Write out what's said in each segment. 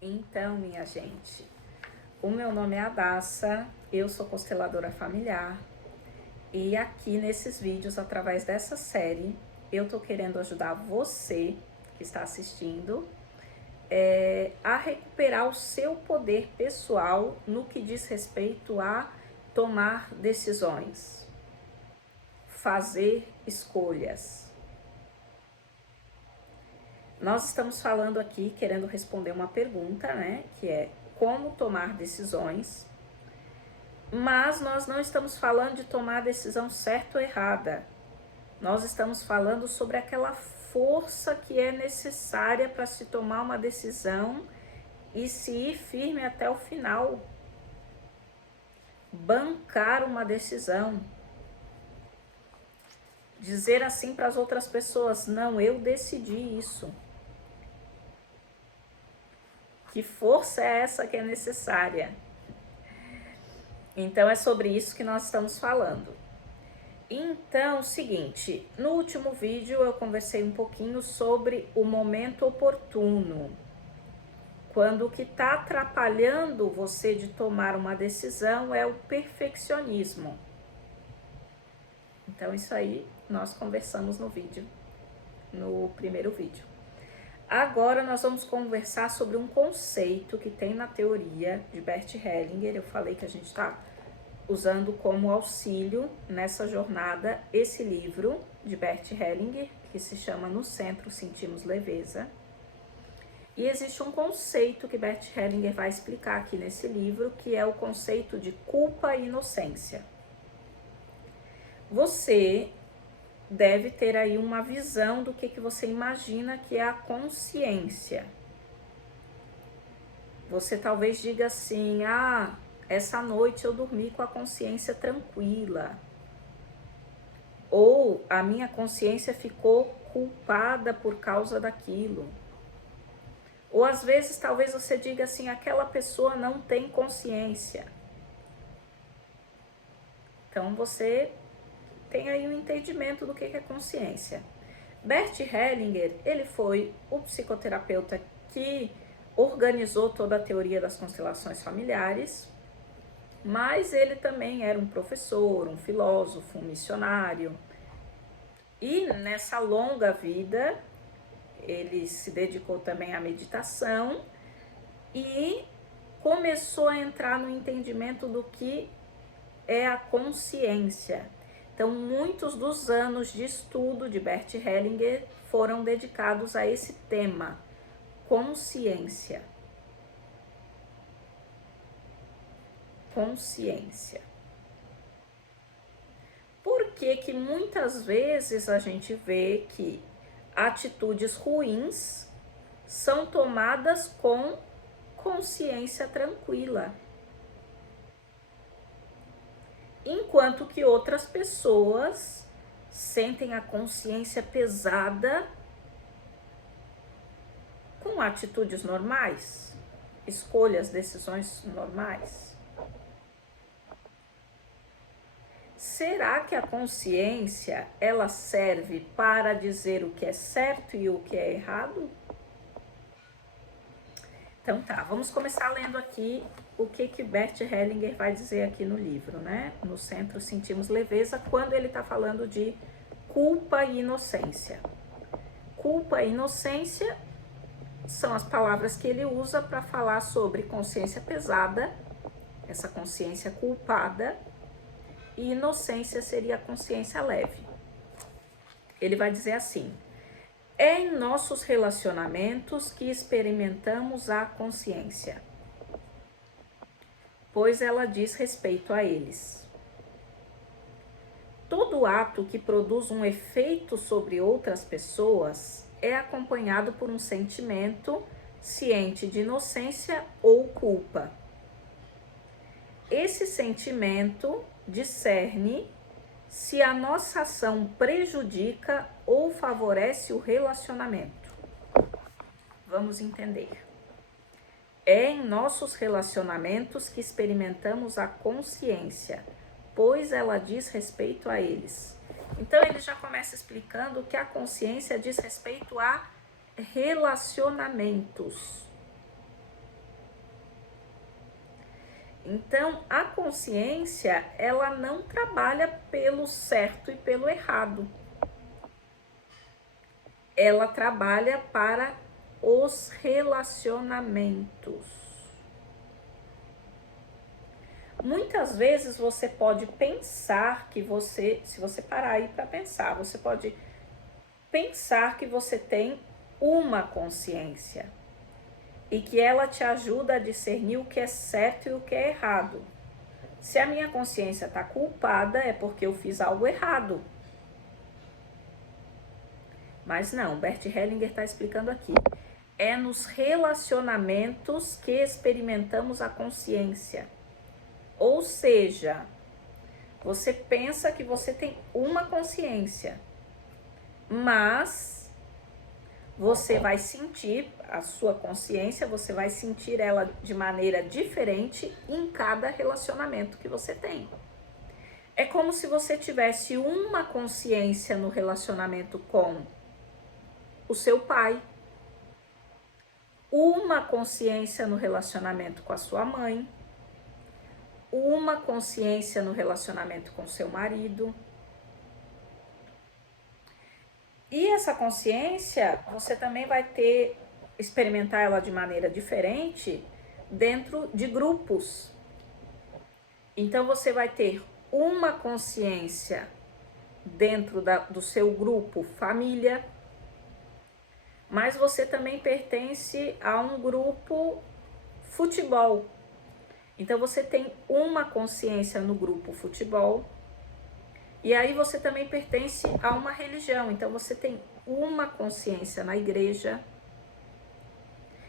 Então, minha gente, o meu nome é Adassa, eu sou consteladora familiar e aqui nesses vídeos, através dessa série, eu tô querendo ajudar você que está assistindo a recuperar o seu poder pessoal no que diz respeito a tomar decisões, fazer escolhas. Nós estamos falando aqui, querendo responder uma pergunta, né, que é como tomar decisões, mas nós não estamos falando de tomar a decisão certa ou errada. Nós estamos falando sobre aquela força que é necessária para se tomar uma decisão e se ir firme até o final. Bancar uma decisão. Dizer assim para as outras pessoas, não, eu decidi isso. Que força é essa que é necessária? Então é sobre isso que nós estamos falando. Então, seguinte, no último vídeo eu conversei um pouquinho sobre o momento oportuno. Quando o que está atrapalhando você de tomar uma decisão é o perfeccionismo. Então isso aí nós conversamos no vídeo, no primeiro vídeo. Agora nós vamos conversar sobre um conceito que tem na teoria de Bert Hellinger. Eu falei que a gente está usando como auxílio nessa jornada esse livro de Bert Hellinger, que se chama No Centro Sentimos Leveza. E existe um conceito que Bert Hellinger vai explicar aqui nesse livro, que é o conceito de culpa e inocência. Você deve ter aí uma visão do que você imagina que é a consciência. Você talvez diga assim, essa noite eu dormi com a consciência tranquila. Ou a minha consciência ficou culpada por causa daquilo. Ou às vezes talvez você diga assim, aquela pessoa não tem consciência. Então você tem aí um entendimento do que é consciência. Bert Hellinger, ele foi o psicoterapeuta que organizou toda a teoria das constelações familiares, mas ele também era um professor, um filósofo, um missionário. E nessa longa vida, ele se dedicou também à meditação e começou a entrar no entendimento do que é a consciência. Então, muitos dos anos de estudo de Bert Hellinger foram dedicados a esse tema, consciência. Consciência. Por que muitas vezes a gente vê que atitudes ruins são tomadas com consciência tranquila? Enquanto que outras pessoas sentem a consciência pesada com atitudes normais, escolhas, decisões normais. Será que a consciência, ela serve para dizer o que é certo e o que é errado? Então tá, vamos começar lendo aqui o que Bert Hellinger vai dizer aqui no livro, né? No Centro Sentimos Leveza, quando ele está falando de culpa e inocência. Culpa e inocência são as palavras que ele usa para falar sobre consciência pesada, essa consciência culpada, e inocência seria a consciência leve. Ele vai dizer assim: é em nossos relacionamentos que experimentamos a consciência, pois ela diz respeito a eles. Todo ato que produz um efeito sobre outras pessoas é acompanhado por um sentimento ciente de inocência ou culpa. Esse sentimento discerne se a nossa ação prejudica ou favorece o relacionamento. Vamos entender. É em nossos relacionamentos que experimentamos a consciência, pois ela diz respeito a eles. Então ele já começa explicando que a consciência diz respeito a relacionamentos. Então, a consciência, ela não trabalha pelo certo e pelo errado. Ela trabalha para os relacionamentos. Muitas vezes você pode pensar que você, se você parar aí para pensar, você pode pensar que você tem uma consciência e que ela te ajuda a discernir o que é certo e o que é errado. Se a minha consciência está culpada, é porque eu fiz algo errado. Mas não, Bert Hellinger está explicando aqui. É nos relacionamentos que experimentamos a consciência. Ou seja, você pensa que você tem uma consciência, mas você vai sentir a sua consciência, você vai sentir ela de maneira diferente em cada relacionamento que você tem. É como se você tivesse uma consciência no relacionamento com o seu pai, uma consciência no relacionamento com a sua mãe, uma consciência no relacionamento com seu marido. E essa consciência, você também vai experimentar ela de maneira diferente dentro de grupos. Então, você vai ter uma consciência dentro do seu grupo família, mas você também pertence a um grupo futebol. Então, você tem uma consciência no grupo futebol. E aí você também pertence a uma religião, então você tem uma consciência na igreja.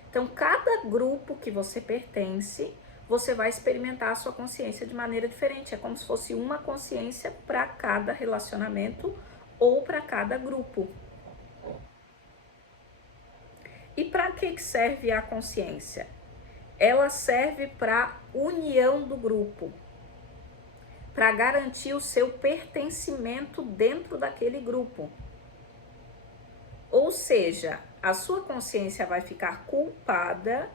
Então, cada grupo que você pertence, você vai experimentar a sua consciência de maneira diferente. É como se fosse uma consciência para cada relacionamento ou para cada grupo. E para que serve a consciência? Ela serve para união do grupo, para garantir o seu pertencimento dentro daquele grupo. Ou seja, a sua consciência vai ficar culpada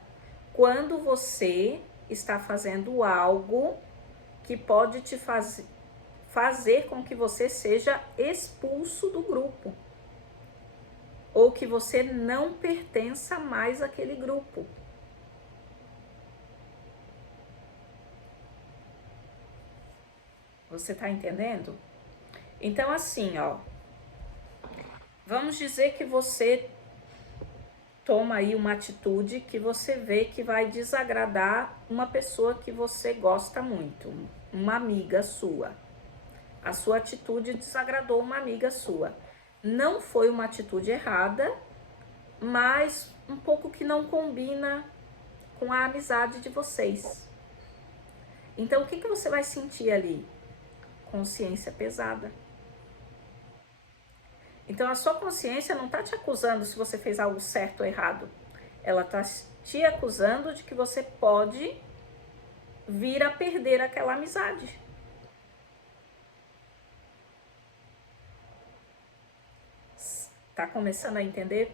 quando você está fazendo algo que pode te fazer com que você seja expulso do grupo, ou que você não pertença mais àquele grupo. Você tá entendendo? Então, assim, ó, vamos dizer que você toma aí uma atitude que você vê que vai desagradar uma pessoa que você gosta muito, uma amiga sua. A sua atitude desagradou uma amiga sua. Não foi uma atitude errada, mas um pouco que não combina com a amizade de vocês. Então, o que você vai sentir ali? Consciência pesada. Então, a sua consciência não está te acusando se você fez algo certo ou errado. Ela está te acusando de que você pode vir a perder aquela amizade. Está começando a entender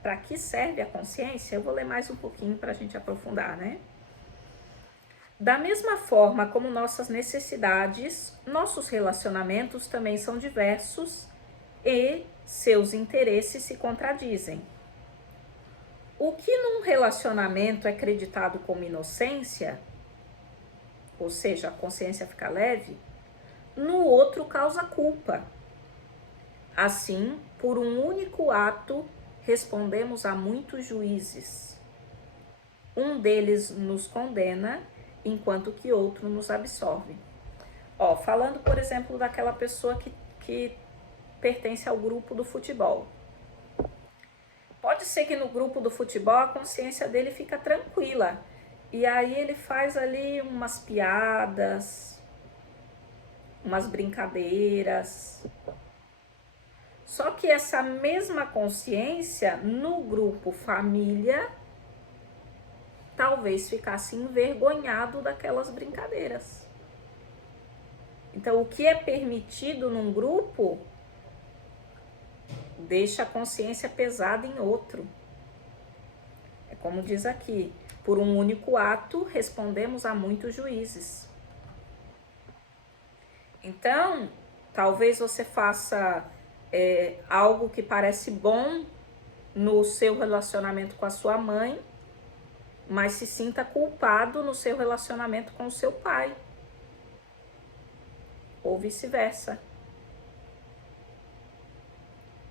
para que serve a consciência? Eu vou ler mais um pouquinho para a gente aprofundar, né? Da mesma forma como nossas necessidades, nossos relacionamentos também são diversos e seus interesses se contradizem. O que num relacionamento é acreditado como inocência, ou seja, a consciência fica leve, no outro causa culpa. Assim, por um único ato, respondemos a muitos juízes. Um deles nos condena, enquanto que outro nos absorve. Ó, falando, por exemplo, daquela pessoa que pertence ao grupo do futebol. Pode ser que no grupo do futebol a consciência dele fica tranquila. E aí ele faz ali umas piadas, umas brincadeiras. Só que essa mesma consciência no grupo família talvez ficasse envergonhado daquelas brincadeiras. Então, o que é permitido num grupo deixa a consciência pesada em outro. É como diz aqui, Por um único ato, respondemos a muitos juízes. Então, talvez você faça algo que parece bom no seu relacionamento com a sua mãe, mas se sinta culpado no seu relacionamento com o seu pai. Ou vice-versa.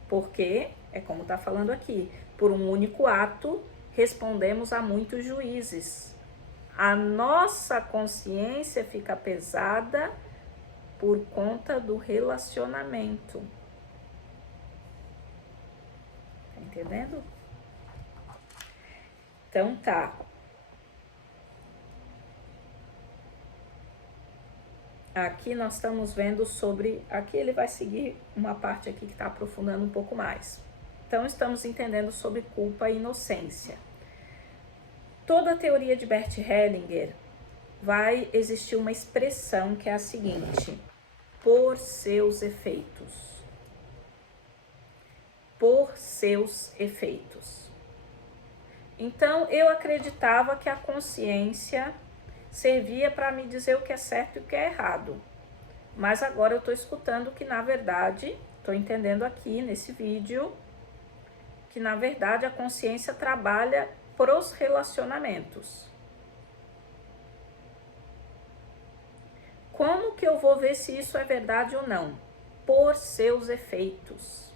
Porque, é como está falando aqui, por um único ato, respondemos a muitos juízes. A nossa consciência fica pesada por conta do relacionamento. Tá entendendo? Então tá. Aqui nós estamos vendo sobre... Aqui ele vai seguir uma parte aqui que está aprofundando um pouco mais. Então estamos entendendo sobre culpa e inocência. Toda a teoria de Bert Hellinger vai existir uma expressão que é a seguinte: por seus efeitos. Por seus efeitos. Então, eu acreditava que a consciência servia para me dizer o que é certo e o que é errado. Mas agora eu estou escutando que, na verdade, estou entendendo aqui nesse vídeo, que, na verdade, a consciência trabalha pros relacionamentos. Como que eu vou ver se isso é verdade ou não? Por seus efeitos.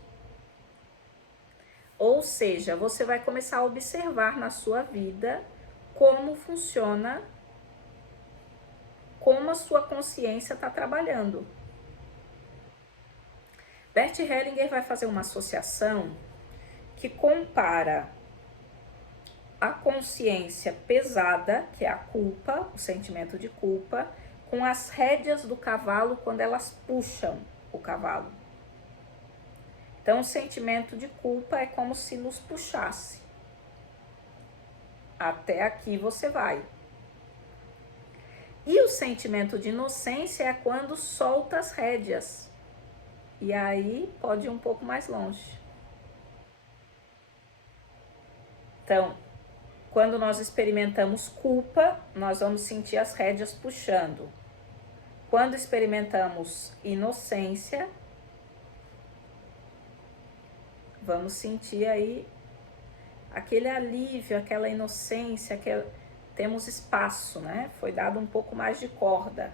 Ou seja, você vai começar a observar na sua vida como funciona, como a sua consciência está trabalhando. Bert Hellinger vai fazer uma associação que compara a consciência pesada, que é a culpa, o sentimento de culpa, com as rédeas do cavalo quando elas puxam o cavalo. Então, o sentimento de culpa é como se nos puxasse. Até aqui você vai. E o sentimento de inocência é quando solta as rédeas. E aí pode ir um pouco mais longe. Então, quando nós experimentamos culpa, nós vamos sentir as rédeas puxando. Quando experimentamos inocência, vamos sentir aí aquele alívio, aquela inocência, temos espaço, né? Foi dado um pouco mais de corda.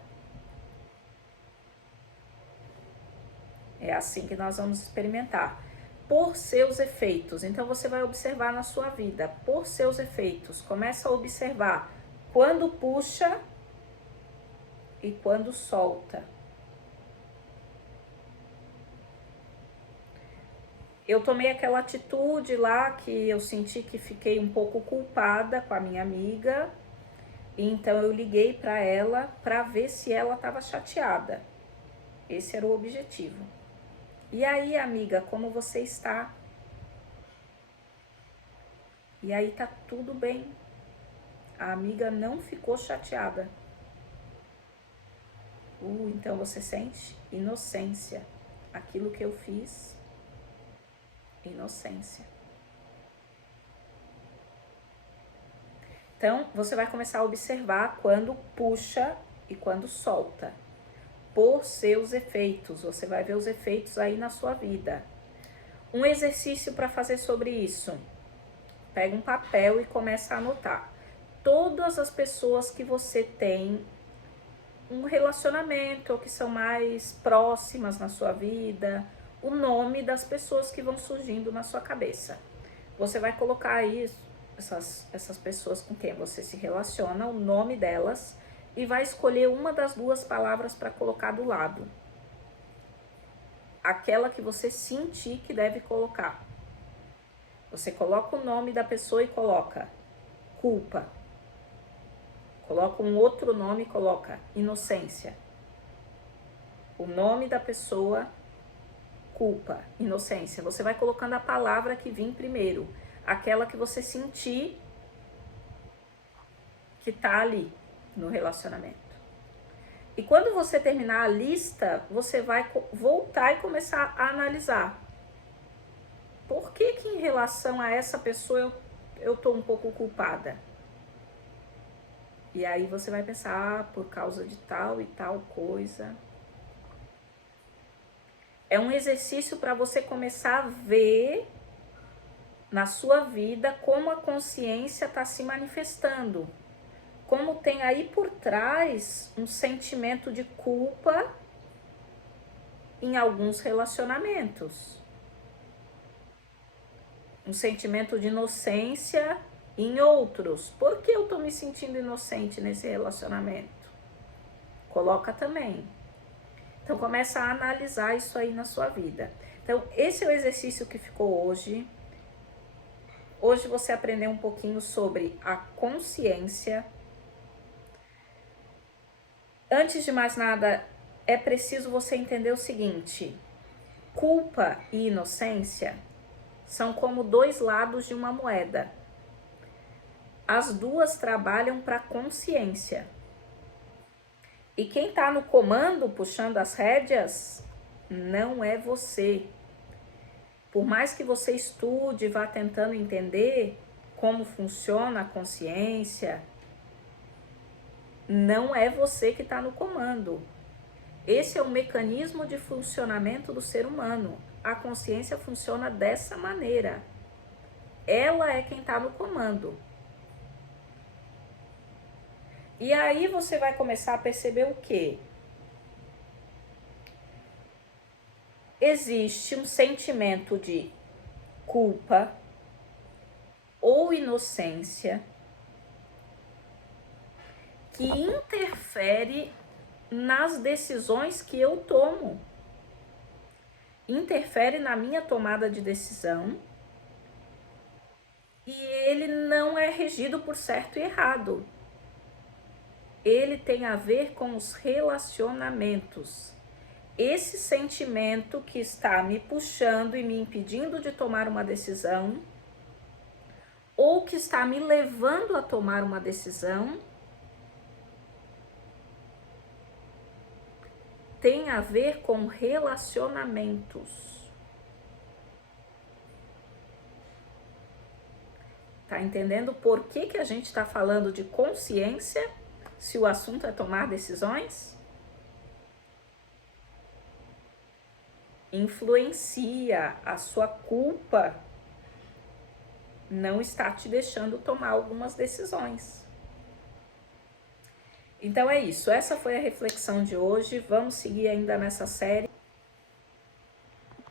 É assim que nós vamos experimentar. Por seus efeitos. Então, você vai observar na sua vida, por seus efeitos. Começa a observar quando puxa e quando solta. Eu tomei aquela atitude lá que eu senti que fiquei um pouco culpada com a minha amiga. Então eu liguei para ela para ver se ela estava chateada. Esse era o objetivo. E aí, amiga, como você está? E aí tá tudo bem. A amiga não ficou chateada. Então você sente inocência. Aquilo que eu fiz, inocência. Então, você vai começar a observar quando puxa e quando solta. Por seus efeitos. Você vai ver os efeitos aí na sua vida. Um exercício para fazer sobre isso. Pega um papel e começa a anotar. Todas as pessoas que você tem um relacionamento ou que são mais próximas na sua vida, o nome das pessoas que vão surgindo na sua cabeça. Você vai colocar aí essas pessoas com quem você se relaciona, o nome delas, e vai escolher uma das duas palavras para colocar do lado. Aquela que você sentir que deve colocar. Você coloca o nome da pessoa e coloca culpa. Coloca um outro nome e coloca inocência. O nome da pessoa, culpa, inocência. Você vai colocando a palavra que vem primeiro. Aquela que você sentir que tá ali no relacionamento. E quando você terminar a lista, você vai voltar e começar a analisar. Por que em relação a essa pessoa eu tô um pouco culpada? E aí você vai pensar, ah, por causa de tal e tal coisa. É um exercício para você começar a ver na sua vida como a consciência está se manifestando. Como tem aí por trás um sentimento de culpa em alguns relacionamentos. Um sentimento de inocência em outros. Por que eu estou me sentindo inocente nesse relacionamento? Coloca também. Então começa a analisar isso aí na sua vida. Então esse é o exercício que ficou hoje. Hoje você aprendeu um pouquinho sobre a consciência. Antes de mais nada, é preciso você entender o seguinte: culpa e inocência são como dois lados de uma moeda. As duas trabalham para a consciência. E quem está no comando, puxando as rédeas, não é você. Por mais que você estude e vá tentando entender como funciona a consciência, não é você que está no comando. Esse é o mecanismo de funcionamento do ser humano. A consciência funciona dessa maneira. Ela é quem está no comando. E aí você vai começar a perceber o quê? Existe um sentimento de culpa ou inocência que interfere nas decisões que eu tomo. Interfere na minha tomada de decisão e ele não é regido por certo e errado. Ele tem a ver com os relacionamentos. Esse sentimento que está me puxando e me impedindo de tomar uma decisão, ou que está me levando a tomar uma decisão, tem a ver com relacionamentos. Tá entendendo por que a gente está falando de consciência, se o assunto é tomar decisões? Influencia, a sua culpa não está te deixando tomar algumas decisões. Então é isso, essa foi a reflexão de hoje. Vamos seguir ainda nessa série.